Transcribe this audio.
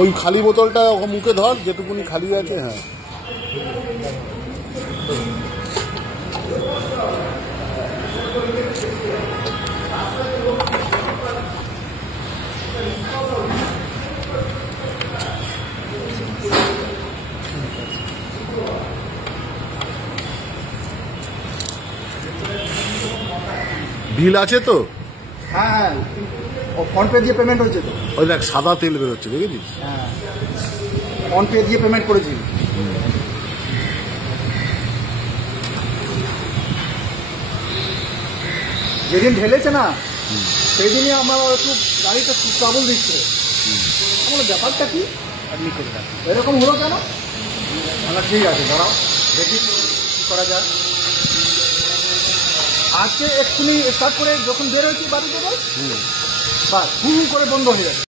ওই খালি বোতলটা মুখে ধর, যেটুকুনি খালি আছে। হ্যাঁ, বিল আছে তো? হ্যাঁ, ফোন পে দিয়ে পেমেন্ট হয়েছে তো। ওই দেখ সাদা তেল বেরোচ্ছে, দেখেছিস? হ্যাঁ, ফোন পে দিয়ে পেমেন্ট করেছি। যেদিন ঢেলেছে না সেদিনই আমার একটু গাড়িটা ট্রাবল দিচ্ছে। আমার ব্যাপারটা কি এরকম হলো কেন? ঠিক আছে, দাঁড়াও দেখি কি করা যায়। আজকে এক্ষুনি স্টার্ট করে যখন বের হয়েছি বাড়ি থেকে, বাস হু করে বন্ধ হয়ে যাবে।